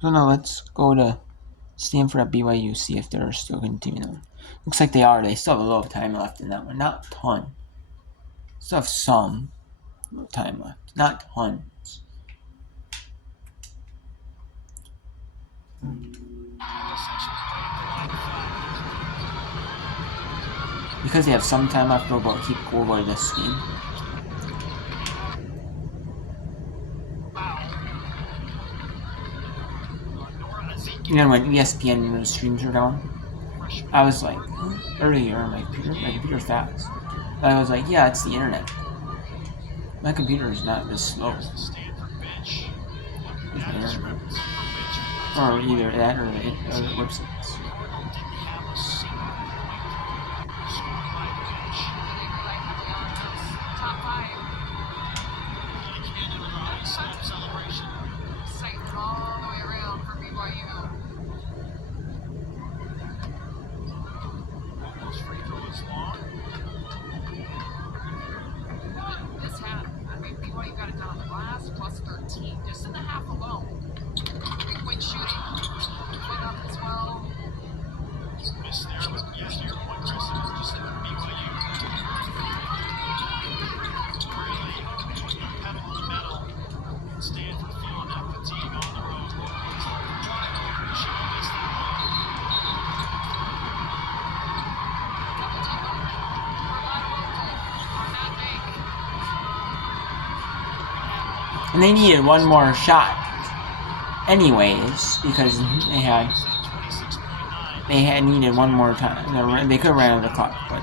So now let's go to Stanford at BYU, see if they're still continuing. Looks like they are. They still have a little time left in that one. Not a ton. Still have some time left. Not tons. Because they have some time left, we'll go to this game. You know, when ESPN streams were down, I was like, earlier, my computer's fast. But I was like, yeah, it's the internet. My computer is not this slow. Or either that or the other websites. And they needed one more shot anyways, because they had needed one more time. They could have ran out of the clock, but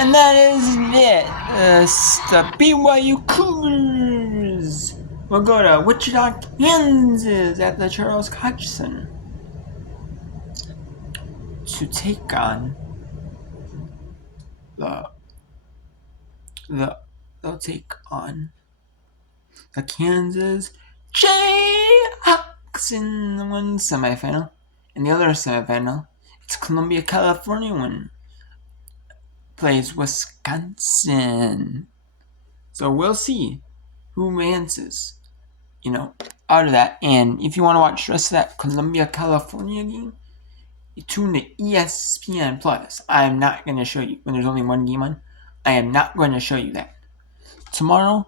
and that is it. The BYU Cougars will go to Wichita, Kansas at the Charles Koch Center to take on they'll take on the Kansas Jayhawks in one semifinal. In the other semifinal, it's Columbia, California one plays Wisconsin. So we'll see who advances, out of that. And if you want to watch the rest of that Columbia, California game, you tune to ESPN Plus. I am not going to show you when there's only one game on. I am not going to show you that. Tomorrow,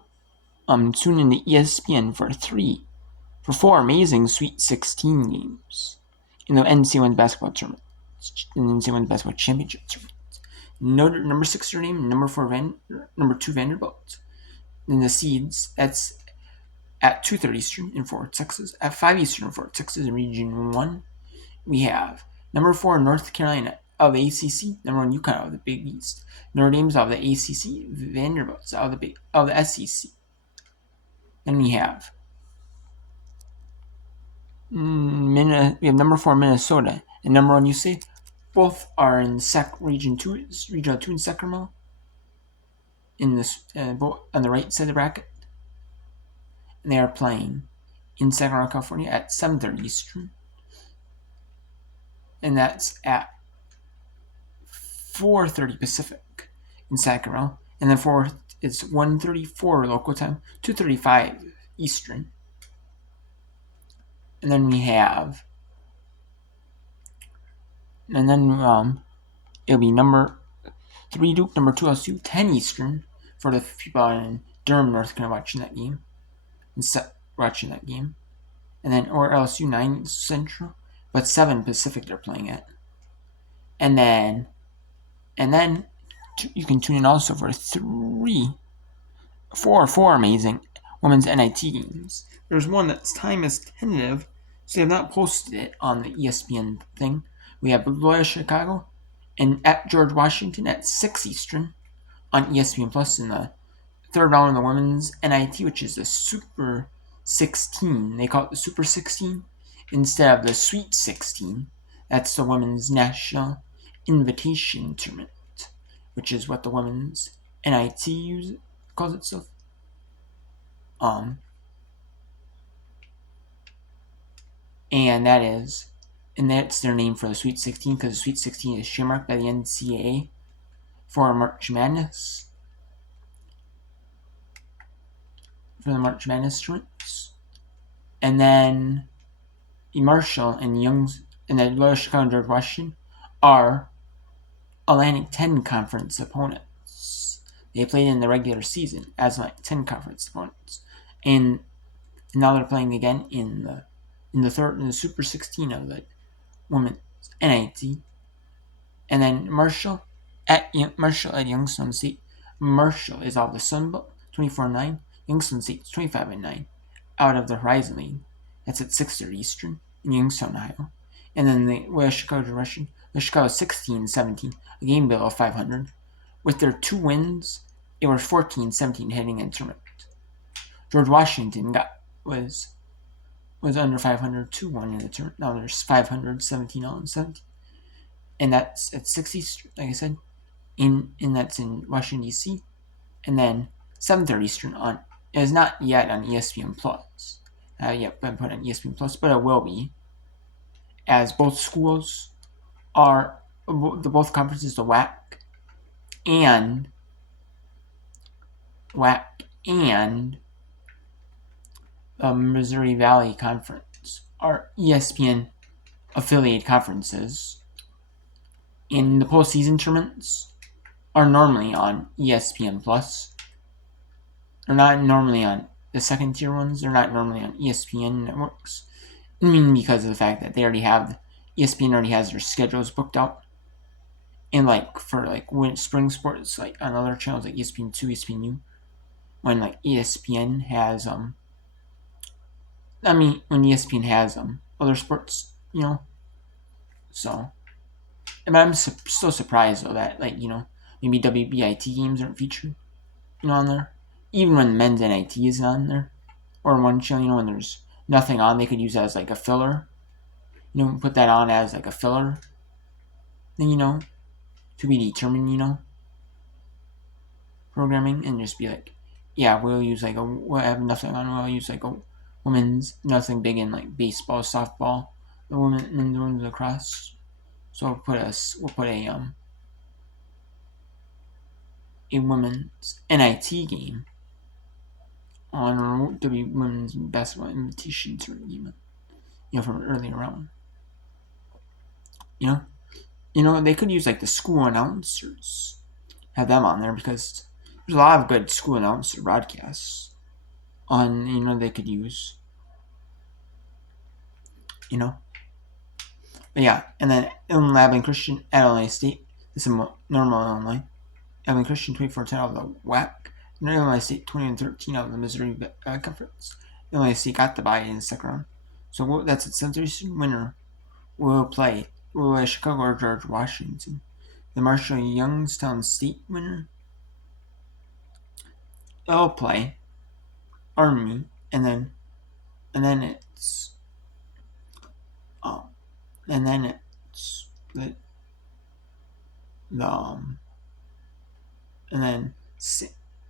I'm tuning to ESPN for 4 amazing Sweet 16 games in the NCAA Women's Basketball Tournament, in the NCAA Women's Basketball Championship Tournament. Number 6 Notre Dame, number 2 Vanderbilt. In the seeds, that's at 2:30 Eastern in Fort Texas. At 5 Eastern in Fort Texas in Region 1, we have number 4 North Carolina of the ACC, number 1 UConn of the Big East, Notre Dame's of the ACC, Vanderbilt's of the SEC. Then we have number 4 Minnesota and number 1 UC both are in Region 2 in Sacramento, in this both on the right side of the bracket. And they are playing in Sacramento, California at 7:30 Eastern. And that's at 4:30 Pacific in Sacramento. And then it's 1:34 local time, 2:35 Eastern. And then we have, and then it'll be number 3 Duke, number 2 LSU, 10 Eastern for the people in Durham, North Carolina watching that game. And then, or LSU 9 Central, but 7 Pacific they're playing at. And then you can tune in also for four amazing women's NIT games. There's one that's time is tentative, so they have not posted it on the ESPN thing. We have Loyola Chicago and at George Washington at 6 Eastern on ESPN Plus in the third round of the women's NIT, which is the Super 16. They call it the Super 16 instead of the Sweet 16. That's the women's national invitation tournament, which is what the women's NIT calls itself. And that's their name for the Sweet 16 because the Sweet 16 is trademarked by the NCAA for March Madness. For the March Madness tournaments. And then Marshall and Young's and then Loyola Chicago and George Washington are Atlantic 10 conference opponents. They played in the regular season as Atlantic 10 conference opponents. And now they're playing again in the Super 16 of the women's NIT. And then Marshall at Youngstown State. Marshall is out of the Sun Belt, 24-9. Youngstown State 25-9 out of the Horizon League. That's at 6:30 Eastern in Youngstown, Ohio. And then the Chicago Russian, the Chicago 16-17, a game below 500. With their 2 wins, it was 14-17 heading into tournament. George Washington was under 500 2-1 in the tournament. Now there's 500 17-17, and that's at 6 Eastern, like I said, and that's in Washington D.C. And then 7:30 Eastern it is not yet on ESPN Plus. Yet been put on ESPN Plus, but it will be, as both schools are both conferences, the WAC and the Missouri Valley Conference are ESPN affiliated conferences. In the postseason tournaments are normally on ESPN Plus. They're not normally on the second tier ones. They're not normally on ESPN networks. I mean, because of the fact that ESPN already has their schedules booked out. And for spring sports, like on other channels like ESPN2, ESPNU, when ESPN has when ESPN has other sports, So, but I'm so surprised though that maybe WBIT games aren't featured, on there. Even when men's NIT is on there, or one channel, when there's nothing on, they could use that as a filler. Put that on as a filler. Then to be determined, programming, and just be we'll use we'll have nothing on. We'll use a women's, nothing big in baseball, softball, the women's lacrosse. So we'll put a women's NIT game on women's basketball invitation tournament, from an earlier round. They could use the school announcers, have them on there, because there's a lot of good school announcer broadcasts on, they could use, But yeah, and then Illinois Abilene Christian at Illinois State. This is normal Illinois. Abilene Christian 24-10 out of the WAC. And Illinois State 20-13 out of the Missouri Conference. Illinois State got the bye in the second round. So that's at 7:30 winner. Will play Chicago or George Washington. The Marshall Youngstown State winner. They'll play Army, and then it's the and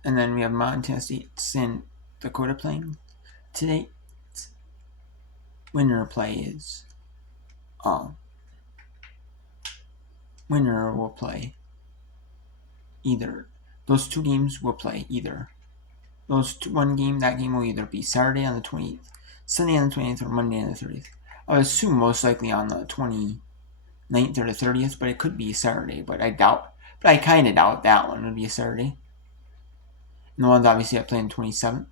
then we have Montana State, San Dakota playing today. Winner plays. Winner will play either. Those two games will play either. One game, that game will either be Saturday on the 20th, Sunday on the 20th, or Monday on the 30th. I would assume most likely on the 29th or the 30th, but it could be Saturday. But I kind of doubt that one would be a Saturday. And the ones obviously that play on 27th.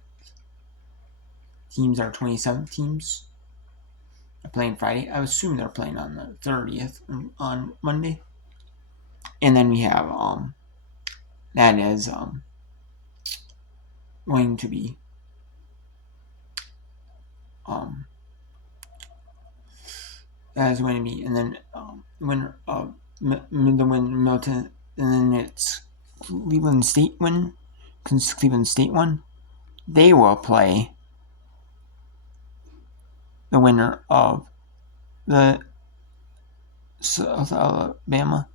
Teams are 27th teams. They're playing Friday. I would assume they're playing on the 30th on Monday. And then we have that is going to be that is going to be, and then winner of the win Milton, and then it's Cleveland State win. Cleveland State won. They will play the winner of the South Alabama,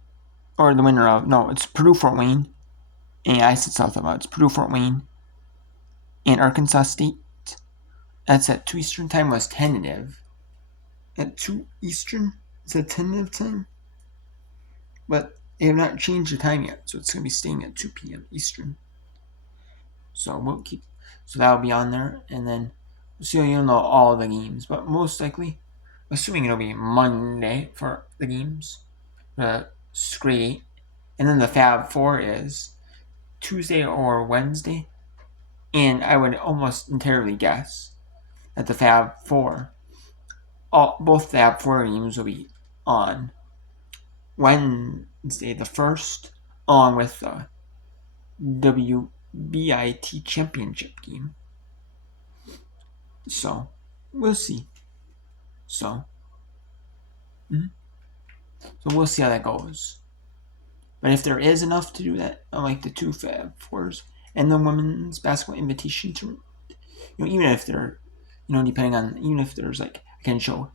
or the winner of, no, it's Purdue Fort Wayne. And I said South Alabama. It's Purdue Fort Wayne and Arkansas State. That's at 2 Eastern time. Was tentative at 2 Eastern. It's a tentative time, but they have not changed the time yet, so it's going to be staying at 2 p.m. Eastern. So we'll keep. So that'll be on there, and then so you'll know all the games. But most likely, assuming it'll be Monday for the games, grade 8, and then the Fab 4 is Tuesday or Wednesday, and I would almost entirely guess that the Fab 4, both Fab 4 games will be on Wednesday the 1st, along with the WBIT championship game. So we'll see. So we'll see how that goes. But if there is enough to do that, like the two Fab Fours and the women's basketball invitation tournament, even if they're, depending on, even if there's like, I can show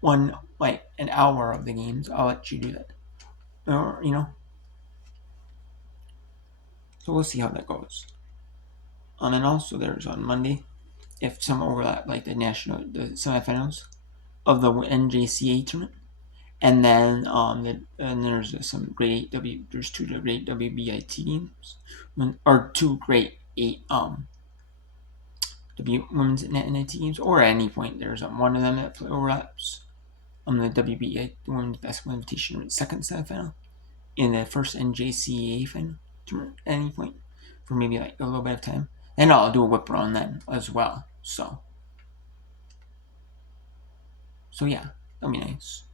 one, like an hour of the games, I'll let you do that. Or, so we'll see how that goes. And also there's on Monday, if some overlap, like the semifinals of the NJCA tournament. And then there's some grade 8 there's two grade WBIT games, or two grade 8 women's NIT games, or at any point there's one of them that overlaps on the WBI Women's Basketball Invitation second semifinal in the first NJCAA final tournament at any point for maybe like a little bit of time. And I'll do a whip run then as well. So yeah, that'll be nice.